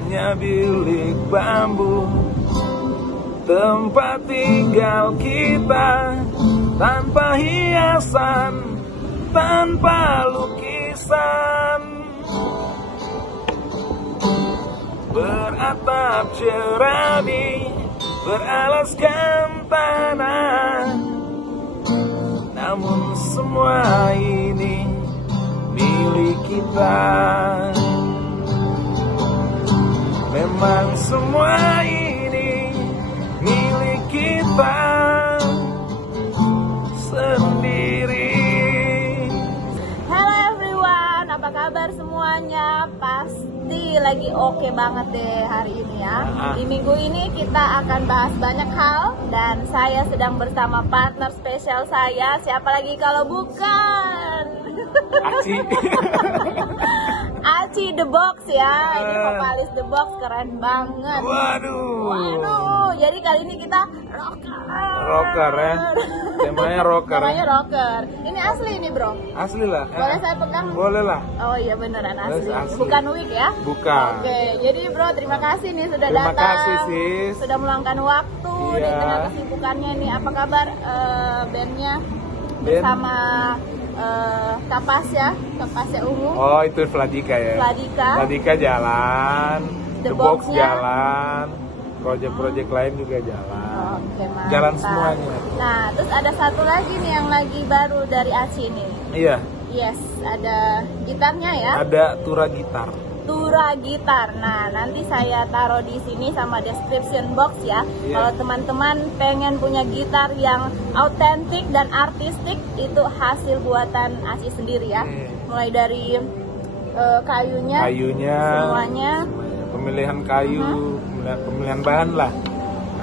hanya bilik bambu, tempat tinggal kita, tanpa hiasan, tanpa lukisan, beratap jerami, beralaskan tanah. Namun semua ini milik kita. Memang semua ini milik kita sendiri. Hello everyone, apa kabar semuanya? Pasti lagi oke banget deh hari ini ya. Di minggu ini kita akan bahas banyak hal, dan saya sedang bersama partner spesial saya. Siapa lagi kalau bukan Aci. Aci The Box ya. Ini vokalis The Box, keren banget. Waduh. Jadi kali ini kita Rocker ya. Temanya rocker. Namanya rocker. Ini asli ini bro. Asli lah. Boleh saya pegang? Boleh lah. Oh iya beneran asli. Asli. Bukan wig ya? Bukan. Oke, jadi bro terima kasih nih sudah Terima datang. kasih sis. Sudah meluangkan waktu di Iya. tengah kesibukannya nih. Apa kabar bandnya? Band? Bersama Kapasya Ungu. Oh itu Vladika ya. Vladika jalan, The The Box Box-nya? jalan, project-project lain juga jalan. Oke, mantap. Jalan semuanya. Nah, terus ada satu lagi nih yang lagi baru dari Aci nih. Iya. Yes, ada gitarnya ya. Ada Tura gitar. Tura gitar. Nah, nanti saya taruh di sini sama description box ya. Iya. Kalau teman-teman pengen punya gitar yang autentik dan artistik, itu hasil buatan Aci sendiri ya. Mulai dari kayunya, semuanya, pemilihan kayu, pemilihan bahan lah.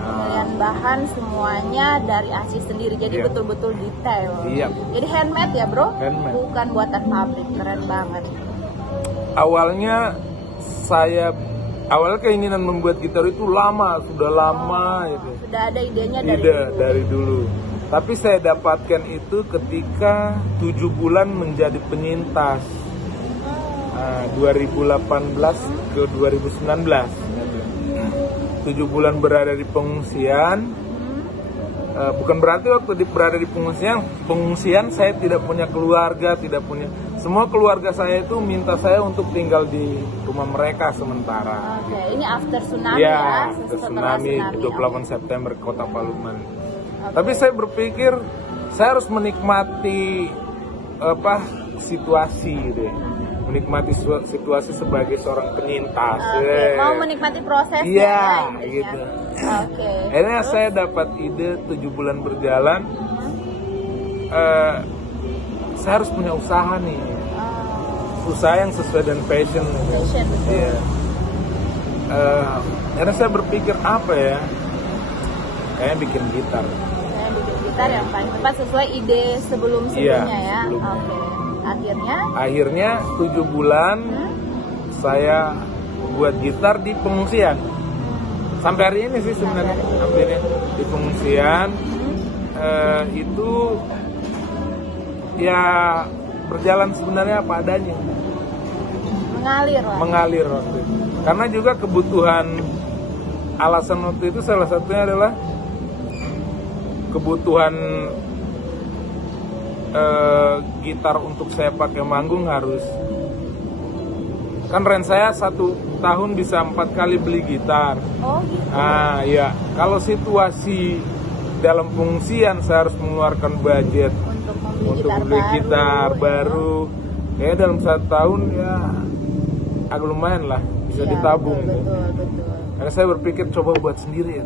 pemilihan bahan semuanya dari Aci sendiri. Jadi Iya. betul-betul detail. Iya. Jadi handmade ya, Bro? Handmade. Bukan buatan pabrik. Keren banget. Awalnya keinginan membuat gitar itu sudah lama gitu. Sudah ada idenya Dari dulu. Tapi saya dapatkan itu ketika 7 bulan menjadi penyintas. 2018 ke 2019. 7 bulan berada di pengungsian. Bukan berarti waktu berada di pengungsian saya tidak punya keluarga, semua keluarga saya itu minta saya untuk tinggal di rumah mereka sementara. Oke, ini after tsunami Ya, ya? after Setelah tsunami 28 Oke. September Kota Paluman. Tapi saya berpikir saya harus menikmati situasi gitu ya. Menikmati situasi sebagai seorang penyintas. Oke, mau menikmati prosesnya Iya, ya, gitu. Oke. Akhirnya saya dapat ide 7 bulan berjalan. Saya harus punya usaha nih. Usaha yang sesuai dengan passion. Passion, betul. Iya. Akhirnya saya berpikir apa ya? Kayaknya bikin gitar. Saya bikin gitar yang paling tepat sesuai ide sebelumnya ya. sebelumnya. Oke. Akhirnya 7 bulan saya buat gitar di pengungsian. Sampai hari ini sih sebenarnya hampirnya di pengungsian. Itu ya berjalan sebenarnya apa adanya. Mengalir waktu itu. Karena juga kebutuhan, alasan waktu itu salah satunya adalah kebutuhan gitar untuk saya pakai manggung harus, kan rent saya 1 tahun bisa 4 kali beli gitar. Oh gitu. Iya. Kalau situasi dalam pengungsian saya harus mengeluarkan budget untuk beli gitar baru. Ya dalam 1 tahun ya agak lumayan lah, bisa ditabung. Betul. Karena saya berpikir coba buat sendiri ya.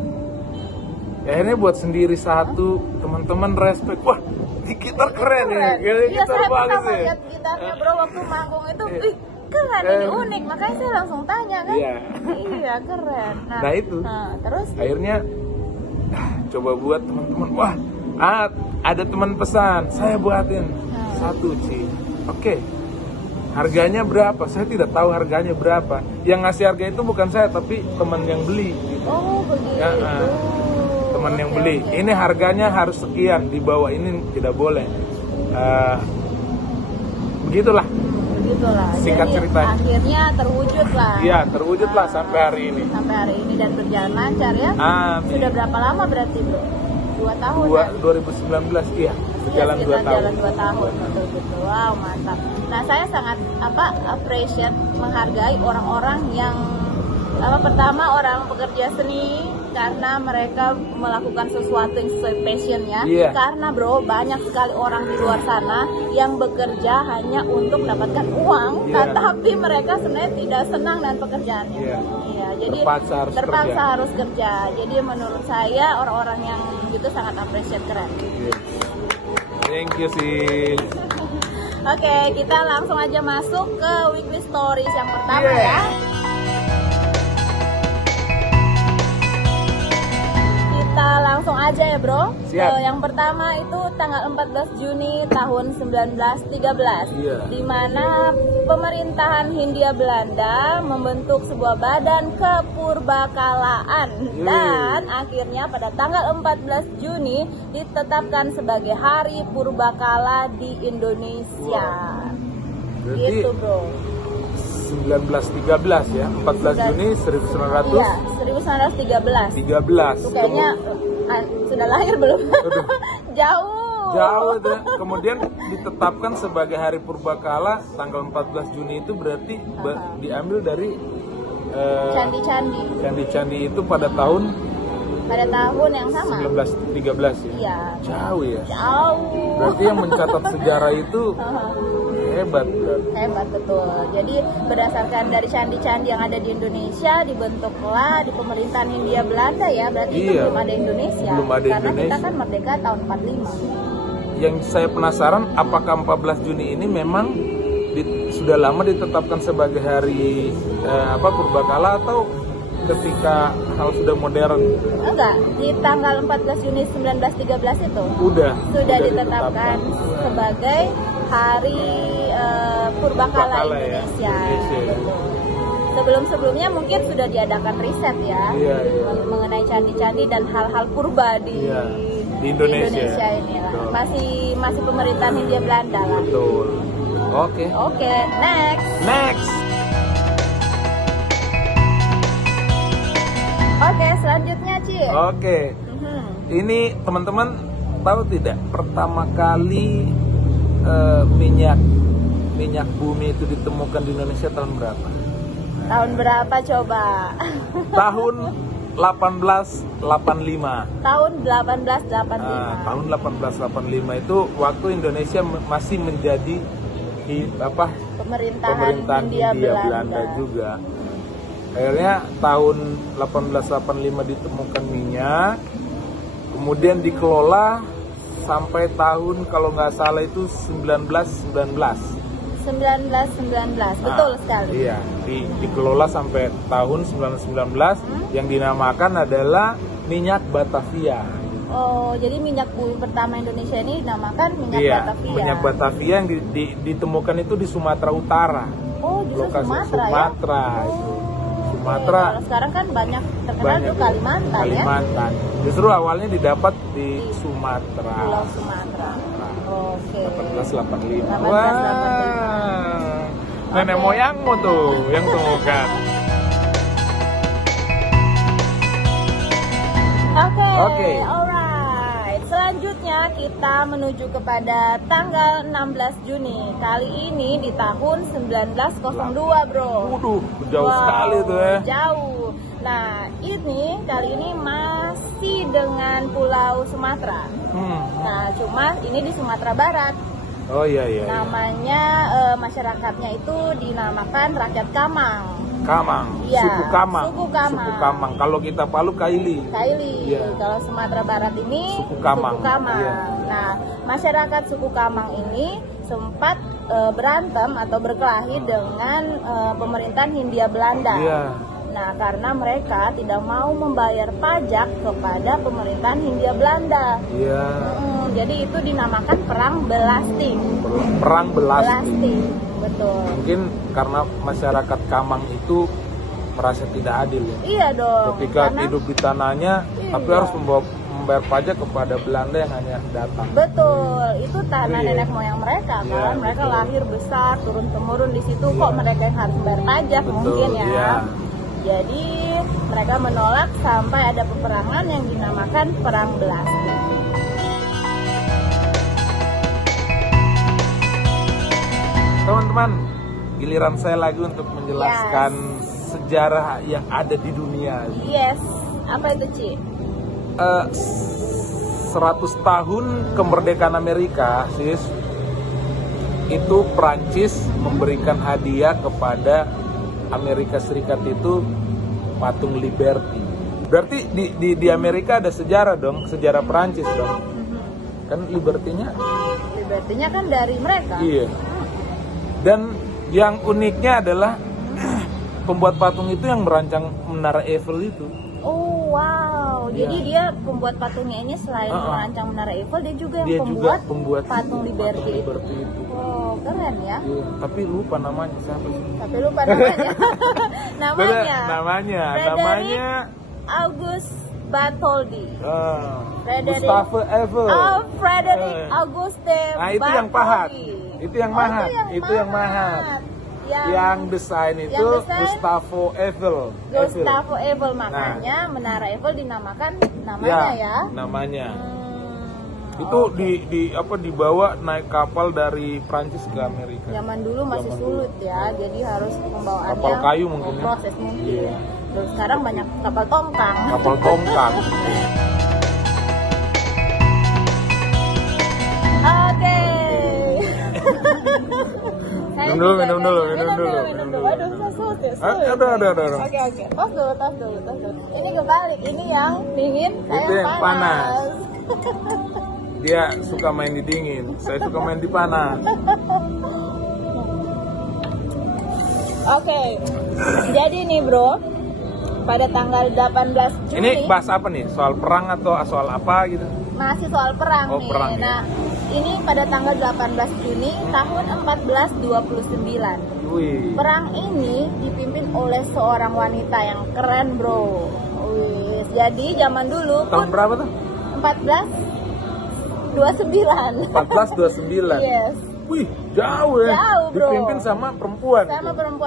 Akhirnya buat sendiri satu, teman-teman respect. Wah, ini gitar keren ya. Iya, saya pertama lihat gitarnya bro waktu manggung itu, keren, ini unik. Makanya saya langsung tanya kan. Iya, keren. Nah itu. Terus? Akhirnya coba buat teman-teman. Wah, ada teman pesan, saya buatin satu Ci. Oke. Harganya berapa? Saya tidak tahu harganya berapa. Yang ngasih harga itu bukan saya, tapi teman yang beli. Gitu. Oh begitu. Ya, teman yang beli. Ini harganya harus sekian, di bawah ini tidak boleh. Begitulah. gitulah. Singkat Jadi, ceritanya. akhirnya terwujud lah. Iya, terwujud lah sampai hari ini. Sampai hari ini dan berjalan lancar ya. Sudah berapa lama berarti bro? 2 tahun ya? 2019, iya. Berjalan 2 tahun. Jalan 2 tahun, betul-betul. Wow, mantap. Nah, saya sangat appreciate, menghargai orang-orang yang pertama orang pekerja seni karena mereka melakukan sesuatu yang sesuai passionnya. Karena bro, banyak sekali orang di luar sana yang bekerja hanya untuk mendapatkan uang, tetapi mereka sebenarnya tidak senang dengan pekerjaannya. Jadi terpaksa harus kerja. Jadi menurut saya orang-orang yang gitu sangat appreciate, keren. Thank you sis. Oke, kita langsung aja masuk ke weekly stories yang pertama ya. Kita langsung aja ya bro. Yang pertama itu tanggal 14 Juni tahun 1913, di mana pemerintahan Hindia Belanda membentuk sebuah badan kepurba-kalaan dan akhirnya pada tanggal 14 Juni ditetapkan sebagai Hari Purbakala di Indonesia. Gitu bro. 1913 ya, 14 Juni 1900. Iya, 1913. Itu kayaknya sudah lahir belum? Jauh itu. Kemudian ditetapkan sebagai Hari Purbakala tanggal 14 Juni itu berarti diambil dari candi-candi itu pada tahun yang sama 1913 ya. Iya. Jauh ya. Jauh. Berarti yang mencatat sejarah itu hebat betul. Jadi berdasarkan dari candi-candi yang ada di Indonesia dibentuklah di pemerintahan Hindia Belanda ya. Berarti itu belum ada Indonesia. Karena kita kan merdeka tahun 45. Yang saya penasaran apakah 14 Juni ini memang sudah lama ditetapkan sebagai hari Purbakala atau ketika hal sudah modern? Enggak, di tanggal 14 Juni 1913 itu sudah ditetapkan sebagai Hari Purbakala Indonesia. Sebelum-sebelumnya mungkin sudah diadakan riset ya, mengenai candi-candi dan hal-hal purba di Indonesia ini lah. Masih pemerintahan Hindia Belanda lah. Betul. Oke, next. Oke, selanjutnya Ci. Ini teman-teman tahu tidak pertama kali minyak bumi itu ditemukan di Indonesia tahun berapa? Tahun berapa coba? Tahun 1885. Tahun 1885. Tahun 1885 itu waktu Indonesia masih menjadi pemerintahan Hindia Belanda juga. Akhirnya tahun 1885 ditemukan minyak, kemudian dikelola sampai tahun kalau nggak salah itu 1919. Betul sekali. Iya, dikelola sampai tahun 1919 yang dinamakan adalah minyak Batavia. Oh, jadi minyak bumi pertama Indonesia ini dinamakan minyak Batavia. Minyak Batavia yang ditemukan itu di Sumatera Utara. Oh, di Sumatera ya? Sumatera. Kalau sekarang kan banyak terkenal tuh Kalimantan ya. Justru awalnya didapat di Sumatera. Pulau Sumatera. Oke. 1885. Wah. Nenek moyangmu tuh yang temukan. Oke. Alright. Selanjutnya kita menuju kepada tanggal 16 Juni. Kali ini di tahun 1902, bro. Waduh, jauh sekali tuh ya. Jauh. Nah, kali ini masih dengan Pulau Sumatera. Nah, cuma ini di Sumatera Barat. Oh iya. Namanya masyarakatnya itu dinamakan rakyat Kamang. Suku Kamang. Suku Kamang. Kalau kita Palu Kaili. Kalau Sumatera Barat ini Suku Kamang. Nah, masyarakat suku Kamang ini sempat berantem atau berkelahi dengan pemerintahan Hindia Belanda. Nah, karena mereka tidak mau membayar pajak kepada pemerintahan Hindia Belanda. Jadi itu dinamakan Perang Belasting. Perang Belasting. Betul. Mungkin karena masyarakat Kamang itu merasa tidak adil ya. Iya dong. Ketika hidup di tanahnya, tapi harus membayar pajak kepada Belanda yang hanya datang. Betul, itu tanah nenek moyang mereka kan. Mereka lahir besar, turun temurun di situ. Kok mereka yang harus bayar pajak mungkin ya. Jadi mereka menolak sampai ada peperangan yang dinamakan Perang Belasting. Teman-teman, giliran saya lagi untuk menjelaskan sejarah yang ada di dunia. Yes, apa itu Ci? 100 tahun kemerdekaan Amerika, sis. Itu Prancis memberikan hadiah kepada Amerika Serikat itu patung Liberty. Berarti di Amerika ada sejarah dong, sejarah Prancis dong. Kan Liberty-nya kan dari mereka. Iya. Dan yang uniknya adalah pembuat patung itu yang merancang Menara Eiffel itu. Oh wow, jadi dia pembuat patungnya ini selain merancang Menara Eiffel, dia juga yang pembuat patung Liberty itu. Oh keren ya. Iya. Tapi lupa namanya siapa sih? Tapi lupa namanya. namanya August Bartholdi. Gustave Eiffel. Frederick Auguste Bartholdi. Nah itu yang pahat. Itu yang mahat. Yang desain itu Gustave Eiffel. Gustave Eiffel, makanya Menara Eiffel dinamakan namanya namanya. Itu dibawa naik kapal dari Prancis ke Amerika. Zaman dulu masih sulit ya, jadi harus pembawaannya kapal kayu mungkin ya. Proses mungkin. Terus sekarang banyak kapal tongkang. Oke. Minum dulu. Aduh, susut. Aduh. Oke. Tas dulu. Ini kebalik, ini yang dingin, saya yang panas. panas. Dia suka main di dingin, saya suka main di panas. Oke. Jadi nih, Bro, pada tanggal 18 Juni. Ini bahas apa nih? Soal perang atau soal apa gitu? Masih soal perang nih. Perang, nah, ini pada tanggal 18 Juni tahun 1429. Wih. Perang ini dipimpin oleh seorang wanita yang keren, Bro. Wih, jadi zaman dulu tahun berapa tuh? 1429. Yes. Wih, jauh ya. Bro. Dipimpin sama perempuan.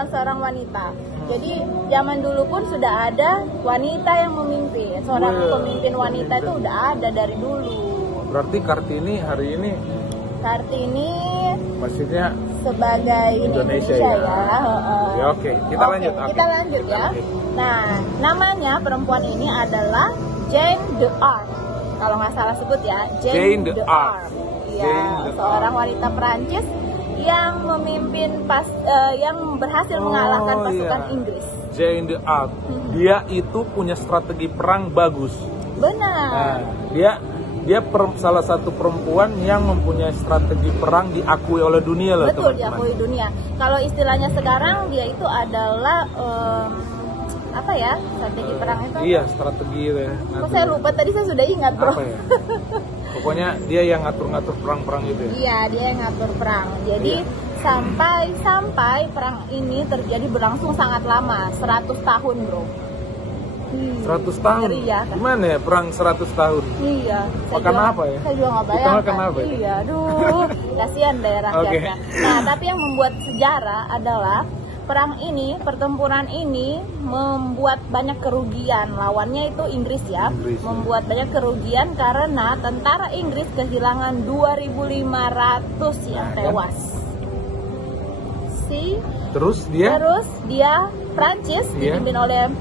Seorang wanita. Jadi zaman dulu pun sudah ada wanita yang memimpin. Seorang pemimpin wanita itu udah ada dari dulu. Berarti Kartini hari ini maksudnya sebagai Indonesia ya. Ya oke. Kita lanjut ya. Nah, namanya perempuan ini adalah Jeanne d'Arc. Kalau nggak salah sebut ya, Jeanne d'Arc. Iya, seorang wanita Prancis yang memimpin yang berhasil mengalahkan pasukan Inggris. Jeanne d'Arc. Dia itu punya strategi perang bagus. Benar. Nah, dia salah satu perempuan yang mempunyai strategi perang diakui oleh dunia loh. Betul, diakui dunia. Kalau istilahnya sekarang dia itu adalah apa ya, strategi perang itu? Iya, strategi ya. Kok saya lupa, tadi saya sudah ingat, Bro. Apa ya? Pokoknya dia yang ngatur-ngatur perang-perang itu ya. Iya, dia yang ngatur perang. Jadi sampai perang ini terjadi berlangsung sangat lama, 100 tahun, Bro. 100 tahun? Iya, kan? Gimana ya perang 100 tahun? Iya. Makan apa ya? Saya juga nggak bayangkan. Makan apa ya? Iya, aduh, kasihan daerah rakyatnya. Nah, tapi yang membuat sejarah adalah pertempuran ini membuat banyak kerugian. Lawannya itu Inggris ya. Membuat banyak kerugian karena tentara Inggris kehilangan 2.500 yang tewas. Terus dia Prancis dipimpin oleh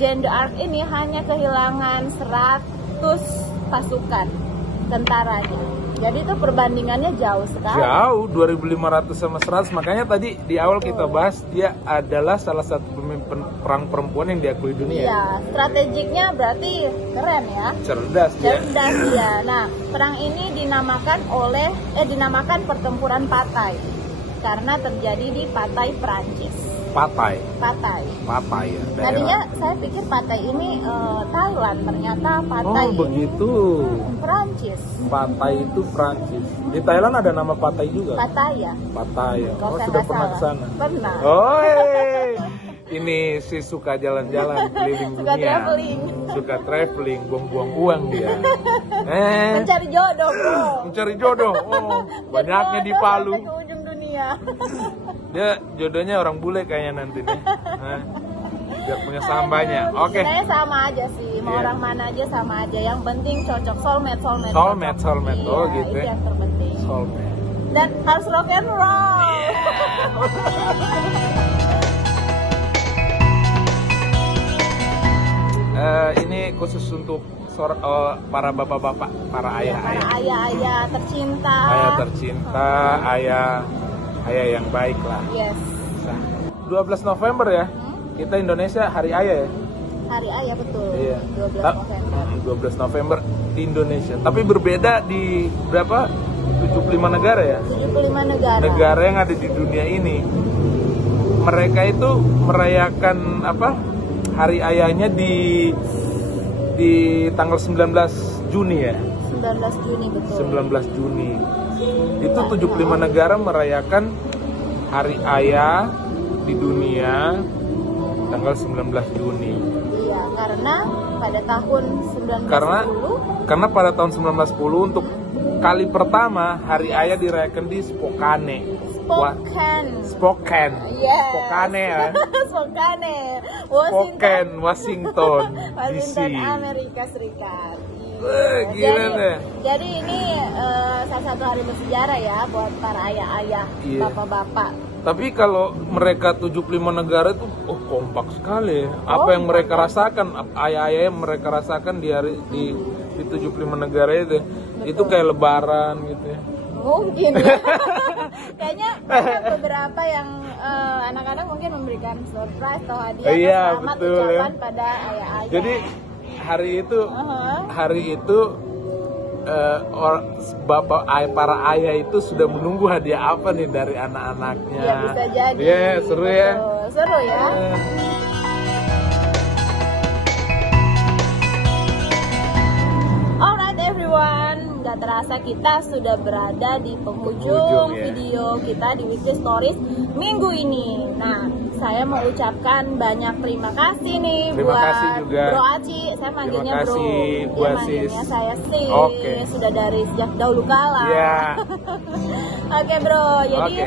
Jeanne d'Arc ini hanya kehilangan 100 pasukan tentaranya. Jadi itu perbandingannya jauh sekali. Jauh, 2.500 sama 100. Makanya tadi di awal kita bahas dia adalah salah satu pemimpin perang perempuan yang diakui dunia. Iya, strategiknya berarti keren ya. Cerdas ya. Nah, perang ini dinamakan pertempuran Patay karena terjadi di Patay, Prancis. Patay ya. Tadinya saya pikir Patay ini Thailand, ternyata Patay ini begitu. Prancis. Patay itu Prancis. Di Thailand ada nama Patay juga. Pattaya. Sudah pernah ke sana? Pernah. Ini si suka jalan-jalan keliling Suka dunia. traveling. Suka traveling, buang-buang uang dia. Mencari jodoh, bro. Mencari jodoh. Oh, banyaknya di Palu. Sampai ke ujung dunia. Dia jodohnya orang bule kayaknya nanti nih. Biar punya sambanya. Oke. Sebenarnya sama aja sih. Mau Iya. orang mana aja sama aja. Yang penting cocok, soulmate. Soulmate. Oh, Iya, gitu itu ya. yang terpenting. Soulmate. Dan harus rock and roll. Ini khusus untuk para bapak-bapak, para Para ayah-ayah. ayah-ayah tercinta. Ayah tercinta, ayah yang baik lah. Yes. 12 November ya. Kita Indonesia Hari Ayah ya. Hari ayah betul. Iya. 12 Ta- November. 12 November di Indonesia. Tapi berbeda di berapa? 75 negara ya. 75 negara. Negara yang ada di dunia ini. Mereka itu merayakan apa? Hari Ayahnya di tanggal 19 Juni ya. 19 Juni betul. 19 Juni. Itu 75 negara merayakan Hari Ayah di dunia tanggal 19 Juni. Iya, karena pada tahun 1910 Karena pada tahun 1910 untuk kali pertama Hari Ayah dirayakan di Spokane. Spokane. Yes. Spokane ya. Spokane. Spokane, Washington DC. Amerika Serikat. Gila deh. Jadi ini salah satu hari bersejarah ya buat para ayah-ayah, Iya. bapak-bapak. Tapi kalau mereka 75 negara itu kompak sekali ya. Apa yang mereka rasakan, ayah-ayah yang mereka rasakan di 75 negara itu. Itu kayak lebaran gitu ya. Mungkin ya. Kayaknya ada beberapa yang anak-anak mungkin memberikan surprise atau hadiah Iya, atau selamat betul, ucapan ya. pada ayah-ayah. Jadi hari itu para ayah itu sudah menunggu hadiah apa nih dari anak-anaknya. Iya, bisa jadi. Iya, seru ya. Betul. Seru ya. Alright everyone, nggak terasa kita sudah berada di penghujung ya. video kita di Weekly Stories minggu ini. Nah, saya mau ucapkan banyak terima kasih nih Terima buat kasih juga. Bro Aci. Saya manggilnya Terima Bro. kasih, Dia Bu Asis. manggilnya saya Sis. Oke. Sudah dari sejak dahulu kala. Iya. Oke bro, jadi Oke.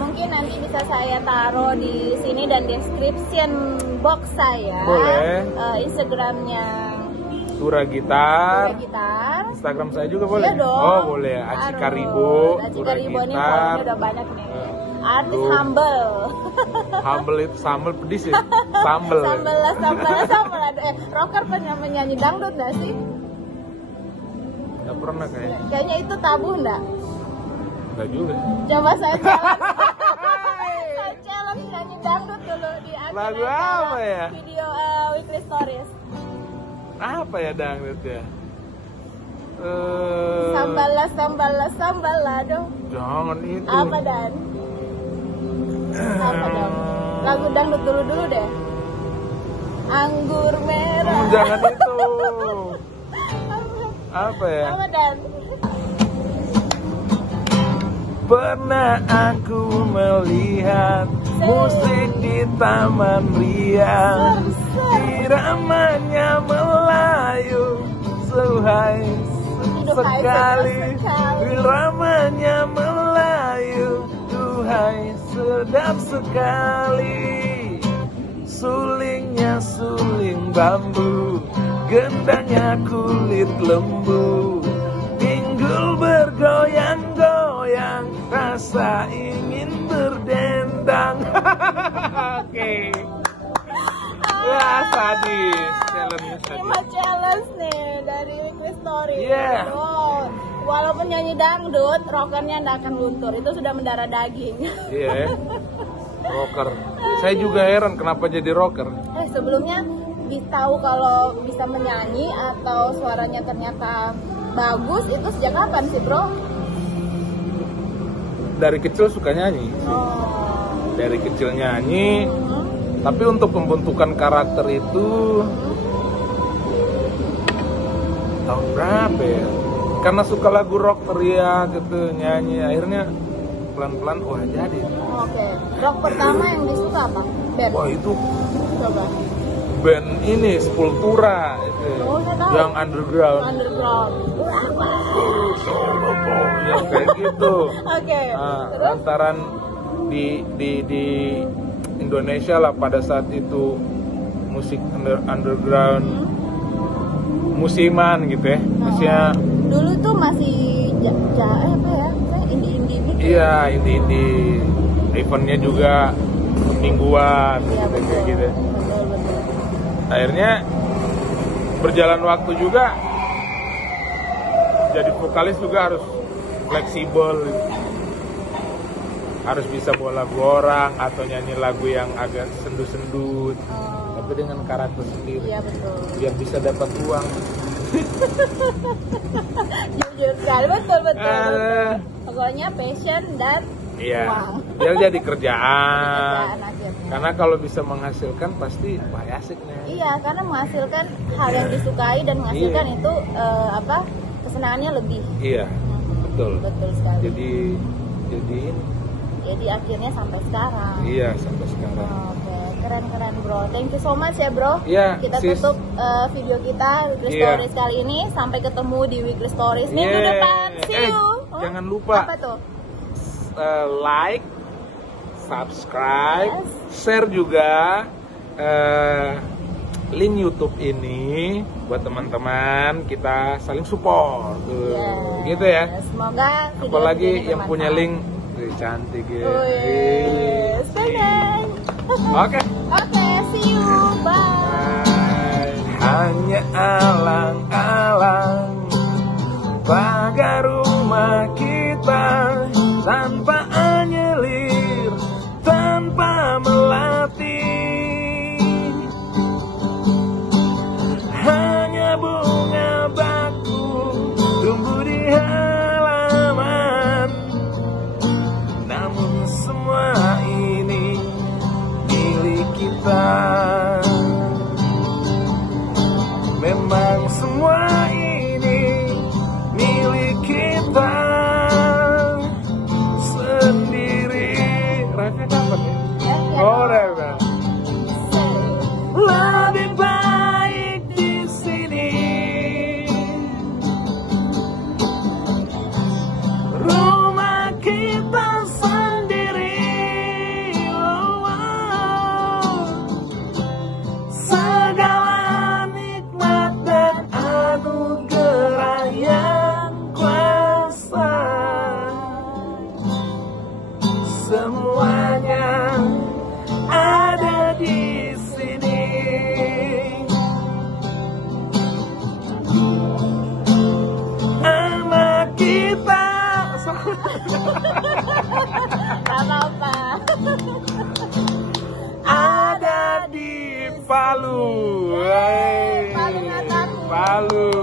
mungkin nanti bisa saya taruh di sini dan description box saya. Boleh. Instagramnya Tura Gitar. Instagram saya juga boleh. Iya dong. Oh boleh. Aci Karibo. Aci Tura Karibo ini Gitar. follow-nya udah banyak nih. Artis Belum. humble. Humble itu sambal pedis ya. Sambal. Sambal. Aduh, rocker pernah menyanyi dangdut nggak sih? Nggak pernah kayaknya. Kayaknya itu tabu nggak? Nggak juga. Coba saya challenge. Saya challenge nyanyi dangdut dulu di akhir Lagu acara apa ya? video Weekly Stories. Apa ya dangdut ya? Sambala dong. Jangan itu. Apa dan? Apa dong? Lagu dangdut dulu deh. Anggur merah. Jangan itu. Apa ya? Apa dan? Pernah aku melihat musik di Taman Riau, iramanya Melayu, suhai sekali, iramanya Melayu, duhai sedap sekali, sulingnya suling bambu, gendangnya kulit lembu, pinggul bergoyang-goyang, rasa ingin berdendang. Oke. Wah, sadis. Challenge-nya sadis. 5 challenge nih dari Weekly Story. Yeah. Wow. Walaupun nyanyi dangdut, rockernya nggak akan luntur. Itu sudah mendarah daging. Iya. Rocker. Saya juga heran kenapa jadi rocker. Sebelumnya tahu kalau bisa menyanyi atau suaranya ternyata bagus itu sejak kapan sih bro? Dari kecil suka nyanyi. Dari kecil nyanyi. Tapi untuk pembentukan karakter itu tahun berapa ya? Karena suka lagu rock teriak gitu nyanyi, akhirnya pelan-pelan wah jadi. Oke. Rock pertama yang disuka apa? Band. Wah itu Coba. band ini Sepultura itu, Oh, saya tahu. yang underground. Underground. Yang kayak gitu. Oke. Nah, Terus? lantaran di Indonesia lah pada saat itu musik underground musiman gitu ya. Maksudnya Dulu tuh masih apa ya? Indie-indie gitu. iya indie eventnya juga mingguan Iya, betul. kayak gitu. Betul. Akhirnya berjalan waktu juga jadi vokalis juga harus fleksibel, harus bisa bawa lagu orang atau nyanyi lagu yang agak sendu-sendut tapi dengan karakter sendiri. Iya betul. Biar bisa dapat uang. Jujur sekali, betul. Pokoknya passion dan Iya, uang. biar jadi kerjaan. Kerjaan akhirnya. Karena kalau bisa menghasilkan pasti asik nih. Iya, karena menghasilkan hal yang disukai dan menghasilkan itu kesenangannya lebih. Iya, betul. Betul sekali. Jadi akhirnya sampai sekarang. iya sampai sekarang. Oke, keren bro. Thank you so much ya bro. Iya, Kita sis. tutup video kita Weekly Iya. Stories kali ini. Sampai ketemu di Weekly Stories minggu Yeay. depan. See you. Jangan lupa Apa tuh? like, subscribe, Yes. share juga link YouTube ini buat teman-teman kita saling support. Tuh, Yeah. gitu ya. Semoga video Apalagi ini yang punya bermanfaat. link cantik ya. Wih, spending. Oke. Oke, see you. Bye. Hanya alang-alang pagar rumah kita tanpa anyelir, tanpa melatih. Hanya bunga baku tumbuh di halaman. Namun semua ini milik kita. Memang semua ini milik kita sendiri. Refnya kapan ya? Oh, Reva. Lebih baik di sini. Rumah kita sendiri. Oh, oh. Segala nikmat dan anugerah yang kuasa, semuanya ada di sini. Anak kita apa-apa. ada di Palu. Palu Ngataru. Palu.